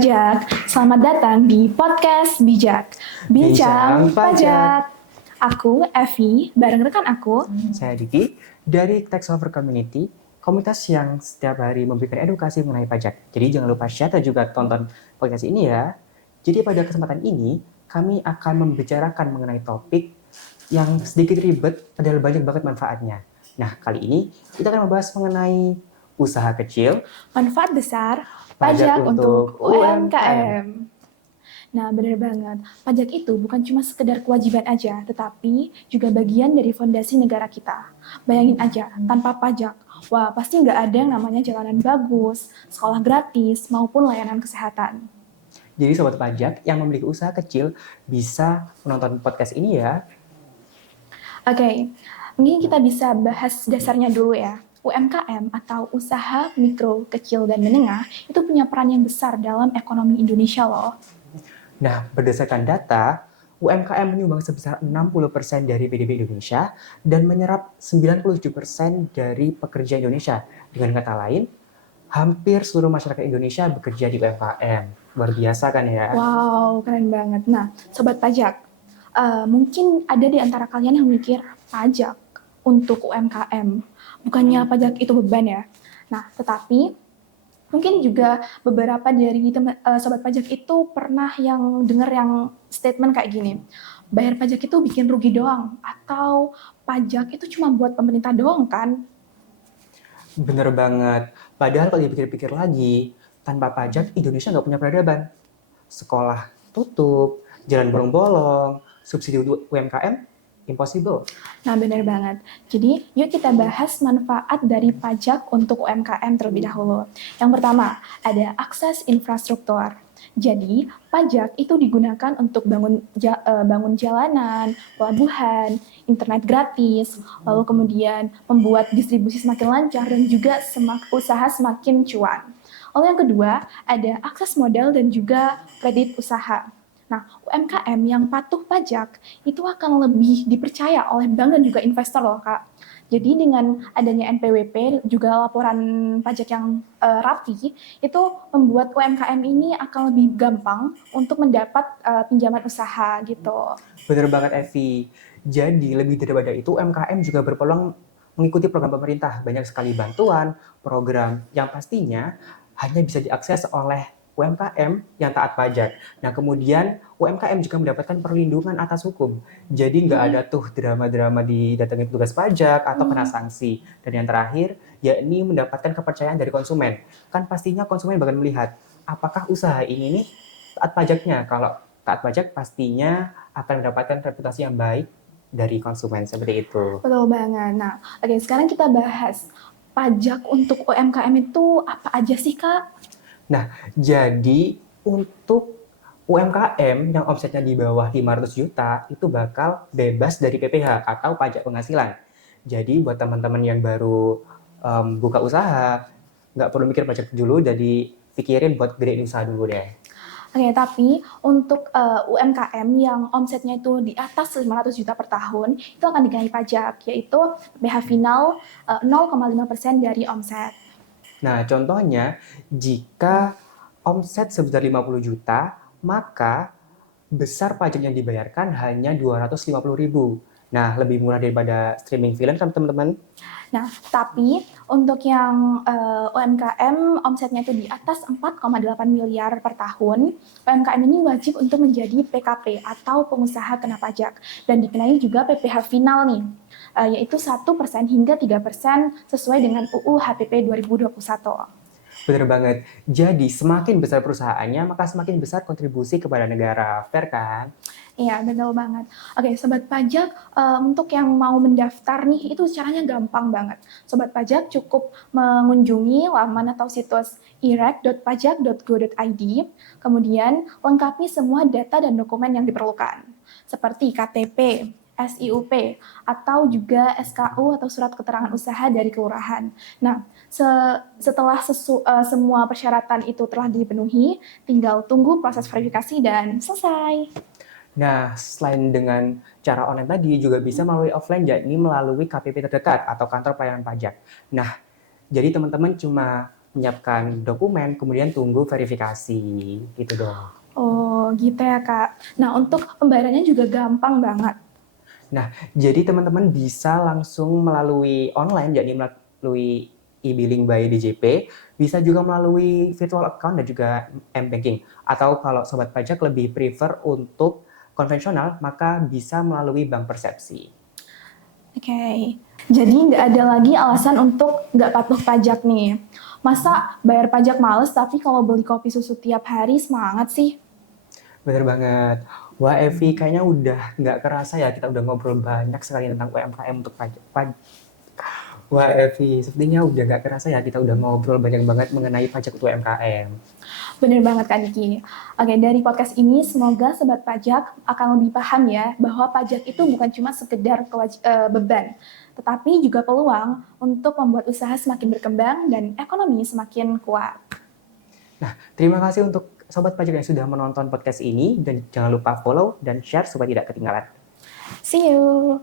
pajak, selamat datang di podcast Bijak. Bincang Bincang Pajak. Pajak. Aku, Evi, bareng rekan aku. Saya Diki dari Tax Lover Community, komunitas yang setiap hari memberikan edukasi mengenai pajak. Jadi jangan lupa share dan juga tonton podcast ini ya. Jadi pada kesempatan ini, kami akan membicarakan mengenai topik yang sedikit ribet, padahal banyak banget manfaatnya. Nah, kali ini kita akan membahas mengenai usaha kecil, Manfaat besar, pajak pajak untuk untuk UMKM. Nah, benar banget. Pajak itu bukan cuma sekedar kewajiban aja, tetapi juga bagian dari fondasi negara kita. Bayangin aja, tanpa pajak, wah pasti nggak ada yang namanya jalanan bagus, sekolah gratis, maupun layanan kesehatan. Jadi sobat pajak yang memiliki usaha kecil bisa menonton podcast ini ya. Oke, mungkin kita bisa bahas dasarnya dulu ya. UMKM atau usaha mikro, kecil, dan menengah itu punya peran yang besar dalam ekonomi Indonesia loh. Nah, berdasarkan data, UMKM menyumbang sebesar 60% dari PDB Indonesia dan menyerap 97% dari pekerja Indonesia. Dengan kata lain, hampir seluruh masyarakat Indonesia bekerja di UMKM. Luar biasa kan ya? Wow, keren banget. Nah, Sobat Pajak, mungkin ada di antara kalian yang mikir pajak untuk UMKM. Bukannya pajak itu beban ya? Nah, tetapi mungkin juga beberapa dari Sobat Pajak itu pernah yang dengar yang statement kayak gini, bayar pajak itu bikin rugi doang, atau pajak itu cuma buat pemerintah doang kan? Bener banget. Padahal kalau dipikir-pikir lagi, tanpa pajak Indonesia nggak punya peradaban. Sekolah tutup, jalan bolong-bolong, subsidi UMKM impossible. Nah, benar banget. Jadi, yuk kita bahas manfaat dari pajak untuk UMKM terlebih dahulu. Yang pertama, ada akses infrastruktur. Jadi, pajak itu digunakan untuk bangun jalanan, pelabuhan, internet gratis, lalu kemudian membuat distribusi semakin lancar dan juga usaha semakin cuan. Lalu yang kedua, ada akses modal dan juga kredit usaha. Nah, UMKM yang patuh pajak itu akan lebih dipercaya oleh bank dan juga investor loh, Kak. Jadi dengan adanya NPWP, juga laporan pajak yang rapi, itu membuat UMKM ini akan lebih gampang untuk mendapat pinjaman usaha gitu. Bener banget Evi. Jadi lebih daripada itu UMKM juga berpeluang mengikuti program pemerintah. Banyak sekali bantuan, program yang pastinya hanya bisa diakses oleh UMKM yang taat pajak. Nah kemudian UMKM juga mendapatkan perlindungan atas hukum. Jadi nggak ada tuh drama-drama didatangi petugas pajak atau kena sanksi. Dan yang terakhir, yakni mendapatkan kepercayaan dari konsumen. Kan pastinya konsumen bakal melihat apakah usaha ini nih taat pajaknya. Kalau taat pajak pastinya akan mendapatkan reputasi yang baik dari konsumen seperti itu. Betul banget. Nah, oke, sekarang kita bahas pajak untuk UMKM itu apa aja sih, Kak? Nah, jadi untuk UMKM yang omsetnya di bawah 500 juta itu bakal bebas dari PPh atau pajak penghasilan. Jadi buat teman-teman yang baru buka usaha, nggak perlu mikir pajak dulu, jadi pikirin buat gedein usaha dulu deh. Oke, tapi untuk UMKM yang omsetnya itu di atas 500 juta per tahun, itu akan dikenai pajak, yaitu PPh final 0,5% dari omset. Nah, contohnya jika omset sebesar 50 juta, maka besar pajak yang dibayarkan hanya 250.000. Nah, lebih murah daripada streaming film kan teman-teman? Nah, tapi untuk yang UMKM omsetnya itu di atas 4,8 miliar per tahun, UMKM ini wajib untuk menjadi PKP atau pengusaha kena pajak dan dikenai juga PPh final nih, yaitu 1% hingga 3% sesuai dengan UU HPP 2021. Benar banget. Jadi, semakin besar perusahaannya, maka semakin besar kontribusi kepada negara. Fair kan? Iya, betul banget. Oke, Sobat Pajak, untuk yang mau mendaftar nih, itu caranya gampang banget. Sobat Pajak cukup mengunjungi laman atau situs irek.pajak.go.id, kemudian lengkapi semua data dan dokumen yang diperlukan, seperti KTP, SIUP, atau juga SKU atau surat keterangan usaha dari kelurahan. Nah, setelah semua persyaratan itu telah dipenuhi, tinggal tunggu proses verifikasi dan selesai. Nah, selain dengan cara online tadi, juga bisa melalui offline, yakni melalui KPP terdekat atau kantor pelayanan pajak. Nah, jadi teman-teman cuma menyiapkan dokumen, kemudian tunggu verifikasi, gitu dong. Oh, gitu ya, Kak. Nah, untuk pembayarannya juga gampang banget. Nah, jadi teman-teman bisa langsung melalui online, yakni melalui e-billing by DJP, bisa juga melalui virtual account dan juga m-banking. Atau kalau sobat pajak lebih prefer untuk konvensional, maka bisa melalui bank persepsi. Oke, jadi nggak ada lagi alasan untuk nggak patuh pajak nih. Masa bayar pajak males tapi kalau beli kopi susu tiap hari semangat sih? Bener banget. Wah, Evi, kayaknya udah nggak kerasa ya kita udah ngobrol banyak sekali tentang UMKM untuk pajak. Wah, Evi, sepertinya udah nggak kerasa ya kita udah ngobrol banyak banget mengenai pajak untuk UMKM. Bener banget Kak Niki. Oke, dari podcast ini semoga Sobat Pajak akan lebih paham ya bahwa pajak itu bukan cuma sekedar beban, tetapi juga peluang untuk membuat usaha semakin berkembang dan ekonomi semakin kuat. Terima kasih untuk sobat pajak yang sudah menonton podcast ini dan jangan lupa follow dan share supaya tidak ketinggalan. See you!